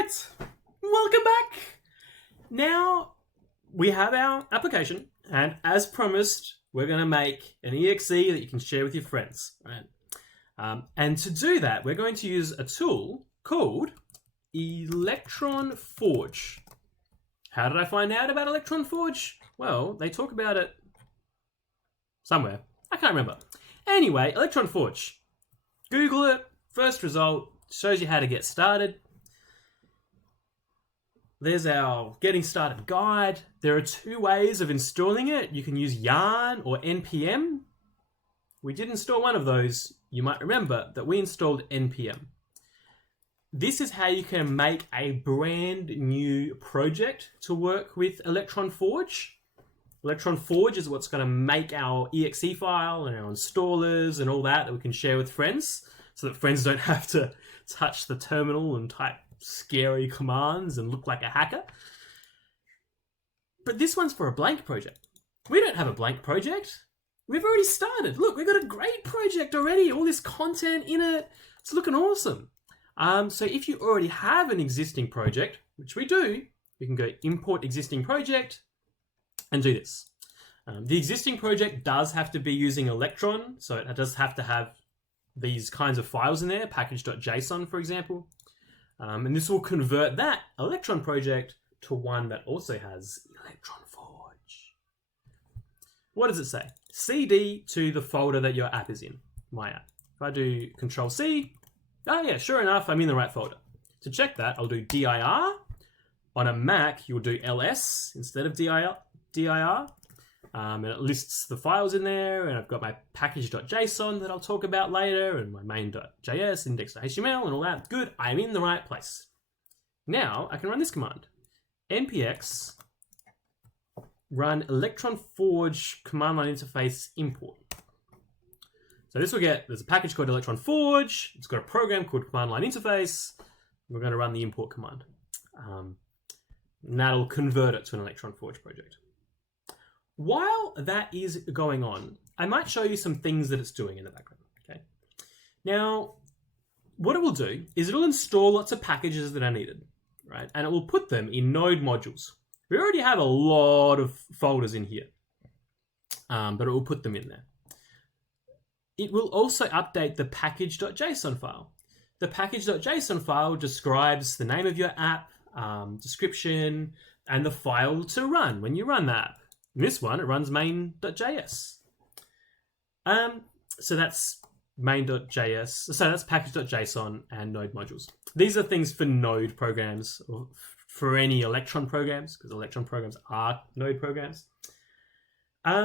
Alright, welcome back. Now we have our application, and as promised, we're going to make an exe that you can share with your friends. Right? And to do that, we're going to use a tool called Electron Forge. How did I find out about Electron Forge? Well, they talk about it somewhere. I can't remember. Anyway, Electron Forge. Google it. First result shows you how to get started. There's our getting started guide. There are two ways of installing it. You can use yarn or npm. We did install one of those. You might remember that we installed npm. This is how you can make a brand new project to work with Electron Forge. Electron Forge is what's going to make our exe file and our installers and all that we can share with friends, so that friends don't have to touch the terminal and type scary commands and look like a hacker. But this one's for a blank project. We don't have a blank project. We've already started. Look, we've got a great project already. All this content in it. It's looking awesome. So if you already have an existing project, which we do, we can go import existing project and do this. The existing project does have to be using Electron, so it does have to have these kinds of files in there, package.json, for example. And this will convert that Electron project to one that also has Electron Forge. What does it say? CD to the folder that your app is in, my app. If I do Control C, oh yeah, sure enough, I'm in the right folder. To check that, I'll do dir. On a Mac, you'll do ls instead of dir. And it lists the files in there, and I've got my package.json that I'll talk about later, and my main.js, index.html, and all that. Good, I'm in the right place. Now, I can run this command. npx run Electron Forge command line interface import. So this will get, there's a package called Electron Forge, it's got a program called command line interface, we're going to run the import command. And that'll convert it to an Electron Forge project. While that is going on, I might show you some things that it's doing in the background. Okay. Now, what it will do is it'll install lots of packages that are needed, right? And it will put them in node modules. We already have a lot of folders in here, but it will put them in there. It will also update the package.json file. The package.json file describes the name of your app, description, and the file to run when you run the app. In this one, it runs main.js. So that's main.js. So that's package.json and node modules. These are things for node programs or for any Electron programs, because Electron programs are node programs. Yeah,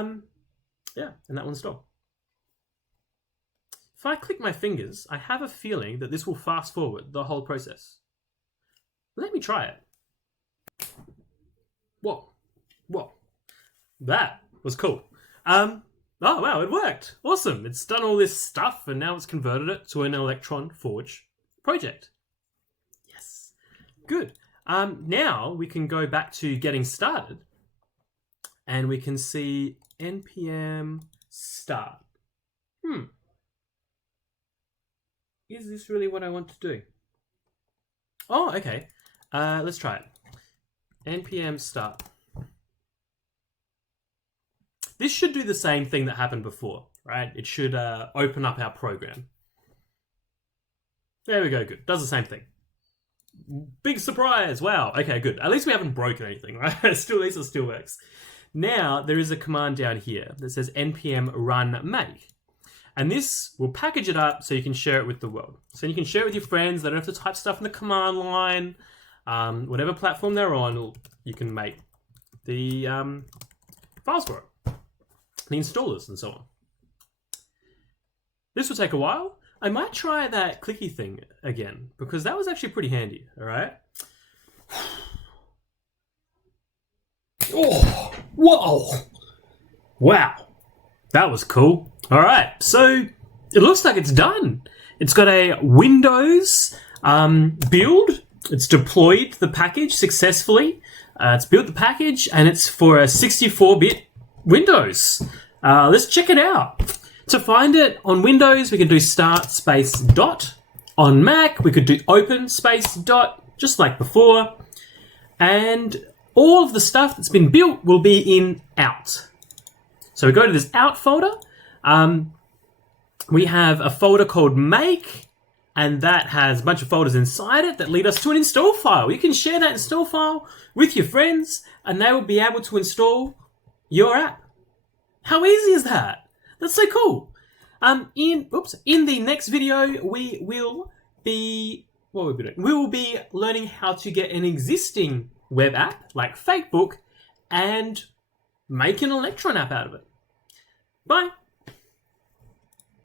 and that will install. If I click my fingers, I have a feeling that this will fast forward the whole process. Let me try it. Whoa. That was cool. Oh wow, it worked. Awesome. It's done all this stuff and now it's converted it to an Electron Forge project. Yes. Good. Now we can go back to getting started and we can see npm start. Is this really what I want to do? Oh, okay. Let's try it. npm start. This should do the same thing that happened before, right? It should open up our program. There we go, good. Does the same thing. Big surprise, wow. Okay, good. At least we haven't broken anything, right? At least it still works. Now, there is a command down here that says npm run make. And this will package it up so you can share it with the world. So you can share it with your friends. They don't have to type stuff in the command line. Whatever platform they're on, you can make the files for it. The installers and so on. This will take a while. I might try that clicky thing again because that was actually pretty handy, all right? Oh, whoa. Wow, that was cool. All right, so it looks like it's done. It's got a Windows build. It's deployed the package successfully. It's built the package and it's for a 64-bit Windows. Let's check it out. To find it on Windows, we can do start space dot. On Mac, we could do open space dot. just like before. And all of the stuff that's been built will be in out. So we go to this out folder. We have a folder called make, and that has a bunch of folders inside it that lead us to an install file. You can share that install file with your friends, and they will be able to install your app. How easy is that? That's so cool. In the next video, we will be learning how to get an existing web app like Facebook and make an Electron app out of it. Bye.